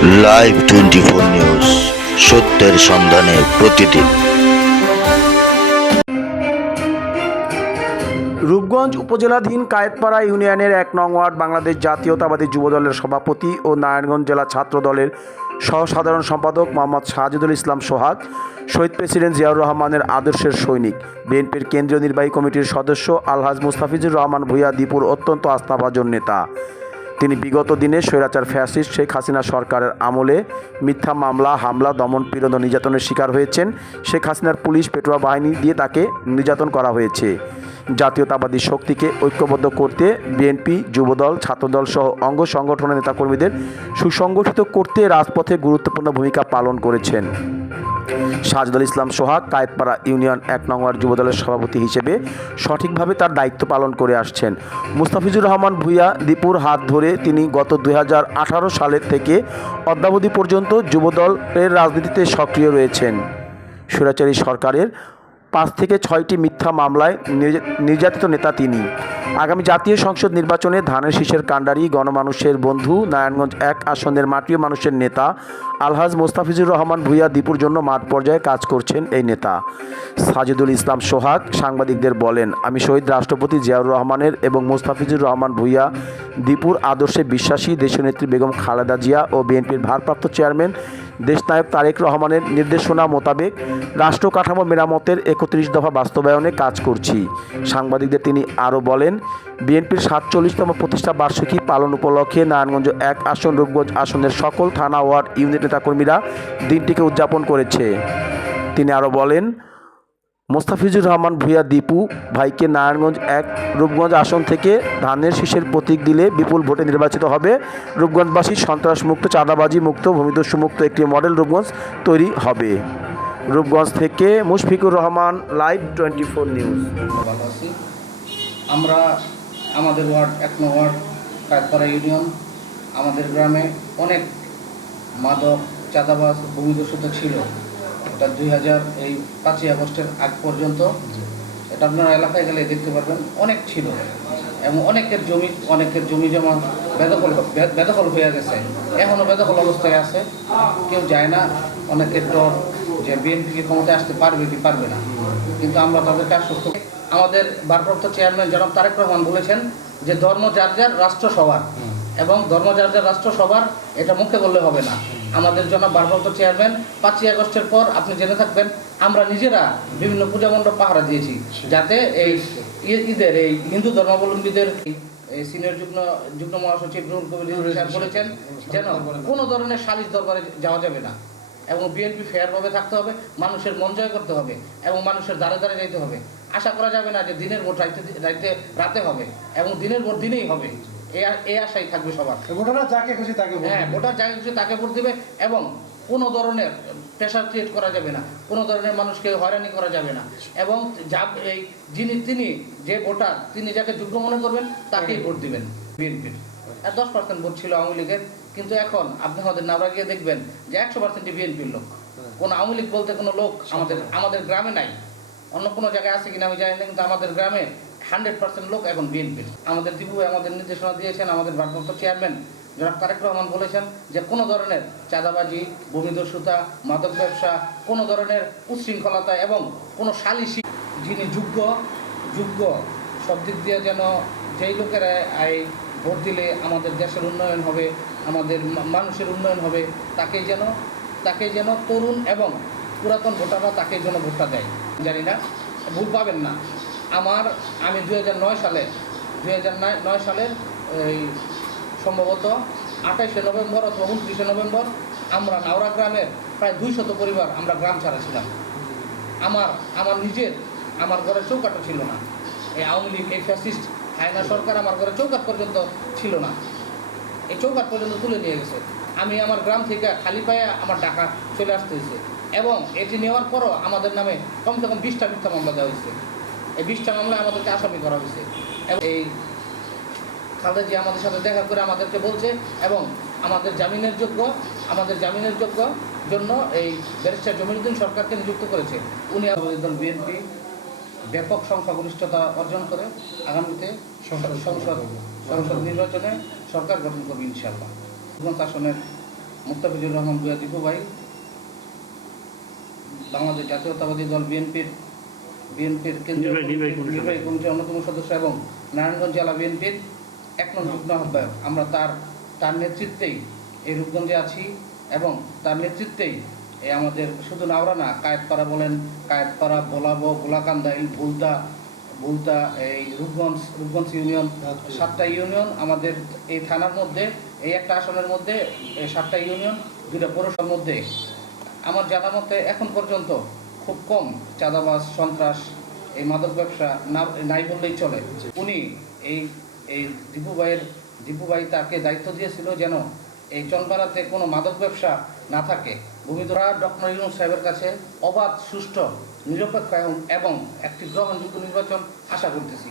Live twenty four news সত্যের সন্ধানে প্রতিদিন। রূপগঞ্জ উপজেলাধীন কায়েতপাড়া ইউনিয়নের এক নং ওয়ার্ড বাংলাদেশ জাতীয়তাবাদী যুবদলের সভাপতি ও নারায়ণগঞ্জ জেলা ছাত্র দলের সহসাধারণ সম্পাদক মোহাম্মদ শাহজুদুল ইসলাম সোহাগ, শহীদ প্রেসিডেন্ট জিয়াউর রহমানের আদর্শের সৈনিক, বিএনপির কেন্দ্রীয় নির্বাহী কমিটির সদস্য আলহাজ মুস্তাফিজুর রহমান ভূঁইয়া, দীপুর অত্যন্ত আস্থাভাজন নেতা। তিনি বিগত দিনে স্বৈরাচার ফ্যাসিস্ট শেখ হাসিনা সরকারের আমলে মিথ্যা মামলা, হামলা, দমন পীড়ন নির্যাতনের শিকার হয়েছেন। শেখ হাসিনার পুলিশ পেটুয়া বাহিনী দিয়ে তাকে নির্যাতন করা হয়েছে। জাতীয়তাবাদী শক্তিকে ঐক্যবদ্ধ করতে বিএনপি, যুবদল, ছাত্রদল সহ অঙ্গ সংগঠনের নেতাকর্মীদের সুসংগঠিত করতে রাজপথে গুরুত্বপূর্ণ ভূমিকা পালন করেছেন। সাজদুল ইসলাম সোহাগ, কায়েতপাড়া ইউনিয়ন এক নম্বর যুবদলের সভাপতি হিসেবে সঠিকভাবে তার দায়িত্ব পালন করে আসছেন। মুস্তাফিজুর রহমান ভূঁইয়া দীপুর হাত ধরে তিনি গত দু হাজার আঠারো সালের থেকে অদ্যাবধি পর্যন্ত যুবদলের রাজনীতিতে সক্রিয় রয়েছেন। সুরাচারী সরকারের পাঁচ থেকে ছয়টি মিথ্যা মামলায় নির্যা- নির্যাতিত নেতা তিনি। আগামী জাতীয় সংসদ নির্বাচনে ধানের শীষের কাণ্ডারি গণমানুষের বন্ধু নারায়ণগঞ্জ এক আসনের মাটিও মানুষের নেতা আলহাজ মোস্তাফিজুর রহমান ভূঁইয়া দীপুর জন্য মাঠ পর্যায়ে কাজ করছেন এই নেতা। সাজিদুল ইসলাম সোহাগ সাংবাদিকদের বলেন, আমি শহীদ রাষ্ট্রপতি জিয়াউর রহমানের এবং মোস্তাফিজুর রহমান ভূঁইয়া দীপুর আদর্শে বিশ্বাসী দেশনেত্রী বেগম খালেদা জিয়া ও বিএনপির ভারপ্রাপ্ত চেয়ারম্যান দেশনায়ক তারেক রহমানের নির্দেশনা মোতাবেক রাষ্ট্র কাঠামো মেরামতের একত্রিশ দফা বাস্তবায়নে কাজ করছি। সাংবাদিকদের তিনি আরও বলেন, বিএনপির সাতচল্লিশতম প্রতিষ্ঠা বার্ষিকী পালন উপলক্ষে নারায়ণগঞ্জ এক আসন, রূপগঞ্জ আসনের সকল থানা, ওয়ার্ড, ইউনিট নেতাকর্মীরা দিনটিকে উদযাপন করেছে। তিনি আরও বলেন মোস্তাফিজুর রহমান ভূঁইয়া দীপু ভাইকে নারায়ণগঞ্জ এক রূপগঞ্জ আসন থেকে ধানের শীষের প্রতীক দিলে বিপুল ভোটে নির্বাচিত হবে। রূপগঞ্জবাসী সন্ত্রাসমুক্ত, চাঁদাবাজি মুক্ত, ভূমিদস্যু মুক্ত একটি মডেল রূপগঞ্জ তৈরি হবে। রূপগঞ্জ থেকে Mushfiqur Rahman, live twenty four news. আমরা আমাদের ওয়ার্ড এক নং ওয়ার্ড, কায়তপাড়া ইউনিয়ন, আমাদের গ্রামে অনেক মাদক, চাঁদাবাজ, ভূমিদস্যুতা ছিল। এটা দুই হাজার এই পাঁচই আগস্টের আগ পর্যন্ত। এটা আপনারা এলাকায় গেলে দেখতে পারবেন অনেক ছিল। এবং অনেকের জমি অনেকের জমি জমা বেদখল বেদখল হয়ে গেছে এখনও বেদখল অবস্থায় আছে। কেউ যায় না অনেকের ডর যে বিএনপি কি ক্ষমতায় আসতে পারবে কি পারবে না। কিন্তু আমরা তাদেরকে আশ্বস্ত আমাদের ভারপ্রাপ্ত চেয়ারম্যান জনাব তারেক রহমান বলেছেন যে ধর্ম যার যার রাষ্ট্র সবার। এবং ধর্ম যার যার রাষ্ট্র সবার এটা মুখে বললে হবে না। আমাদের জনাব ভারপ্রাপ্ত চেয়ারম্যান পাঁচই আগস্টের পর আপনি জেনে থাকবেন আমরা নিজেরা বিভিন্ন পূজা মণ্ডপ পাহারা দিয়েছি যাতে এই ঈদের এই হিন্দু ধর্মাবলম্বীদের এই সিনিয়র যুগ্ম যুগ্ম মহাসচিব রুহুল কবির স্যার বলেছেন যেন কোনো ধরনের সালিশ দরবারে যাওয়া যাবে না এবং বিএনপি ফেয়ারভাবে থাকতে হবে মানুষের মন জয় করতে হবে এবং মানুষের দ্বারে দ্বারে যেতে হবে। আশা করা যাবে না যে দিনের ভোট রাইতে রাইতে রাতে হবে এবং দিনের ভোট দিনেই হবে। এই আশাই থাকবে সবার। ভোটাররা যাকে খুশি তাকে হ্যাঁ ভোটার যাকে খুশি তাকে ভোট দেবে এবং কোনো ধরনের প্রেশার ক্রিয়েট করা যাবে না। কোনো ধরনের মানুষকে হয়রানি করা যাবে না। এবং যা এই যিনি তিনি যে ভোটার তিনি যাকে যোগ্য মনে করবেন তাকেই ভোট দিবেন বিএনপির আর দশ পার্সেন্ট ভোট ছিল আওয়ামী লীগের। কিন্তু এখন আপনি আমাদের নামরা গিয়ে দেখবেন যে একশো পার্সেন্টই বিএনপির লোক। কোনো আওয়ামী লীগ বলতে কোনো লোক আমাদের আমাদের গ্রামে নাই। অন্য কোনো জায়গায় আছে কিনা আমি জানি না কিন্তু আমাদের গ্রামে হান্ড্রেড পার্সেন্ট লোক এখন বিএনপির আমাদের দিবু আমাদের নির্দেশনা দিয়েছেন, আমাদের ভারপ্রাপ্ত চেয়ারম্যান জনাব তারেক রহমান বলেছেন যে কোনো ধরনের চাঁদাবাজি, ভূমিদস্যুতা, মাদক ব্যবসা, কোনো ধরনের উচ্ছৃঙ্খলতা এবং কোনো সালিসি যিনি যোগ্য যোগ্য, সব দিক দিয়ে যেন যেই লোকেরা এই ভোট দিলে আমাদের দেশের উন্নয়ন হবে, আমাদের মানুষের উন্নয়ন হবে তাকে যেন তাকে যেন তরুণ এবং পুরাতন ভোটাররা তাকে যেন ভোটটা দেয়। জানি না, ভুল পাবেন না। আমার, আমি দু হাজার নয় সালে, দুই নয় সালের এই সম্ভবত আঠাইশে নভেম্বর অথবা উনত্রিশে নভেম্বর আমরা নাওরা গ্রামের প্রায় দুই শত পরিবার আমরা গ্রাম ছাড়া ছিলাম। আমার আমার নিজের, আমার ঘরে চৌকাটও ছিল না। এই আওয়ামী লীগ, এই ফ্যাসিস্ট, হায়না সরকার আমার ঘরে চৌকাট পর্যন্ত ছিল না। এই চৌকাট পর্যন্ত তুলে নিয়ে গেছে। আমি আমার গ্রাম থেকে খালি পায়ে আমার টাকা চলে আসতে হয়েছে এবং এটি নেওয়ার পরও আমাদের নামে কমসে কম বিশটা মিথ্যা মামলা দেওয়া হয়েছে। এই বিশটা মামলায় আমাদেরকে আসামি করা হয়েছে। এবং এই খালেদা জি আমাদের সাথে দেখা করে আমাদেরকে বলছে এবং আমাদের জামিনের যোগ্য, আমাদের জামিনের যোগ্য জন্য এই ব্যারিস্টার জমিরুদ্দিন সরকারকে নিযুক্ত করেছে। উনি দল বিএনপি, ব্যাপক সংখ্যাগরিষ্ঠতা অর্জন করে আগামীতে সংসদ সংসদ সংসদ নির্বাচনে সরকার গঠন করবে ইনশাআল্লাহ। আসনের মুস্তাফিজুর রহমান বুয়া দীপু ভাই, বাংলাদেশ জাতীয়তাবাদী দল বিএনপির বিএনপির কেন্দ্রীয় নির্বাহী- কমিটির- অন্যতম সদস্য এবং নারায়ণগঞ্জ জেলা বিএনপির এক নং যুগ্ম আহ্বায়ক। আমরা তার তার নেতৃত্বেই এই রূপগঞ্জে আছি এবং তার নেতৃত্বেই এই আমাদের শুধু নাওরা না কায়েতপাড়া বলেন কায়েতপাড়া বোলাবো গোলাকান্দা এই বুলতা বুলতা এই রূপগঞ্জ রূপগঞ্জ ইউনিয়ন সাতটা ইউনিয়ন আমাদের এই থানার মধ্যে এই একটা আসনের মধ্যে সাতটা ইউনিয়ন দুটা পৌরসভার মধ্যে। আমার জানা মতে এখন পর্যন্ত খুব কম চাঁদাবাজ, সন্ত্রাস, এই মাদক ব্যবসা না, নাই বললেই চলে। উনি এই এই দীপুভাইয়ের দীপুভাই তাকে দায়িত্ব দিয়েছিল যেন এই চনপাড়াতে কোনো মাদক ব্যবসা না থাকে। ভূমিধরা ডক্টর ইউনুস সাহেবের কাছে অবাধ, সুষ্ঠু, নিরপেক্ষ এবং একটি গ্রহণযোগ্য নির্বাচন আশা করতেছি।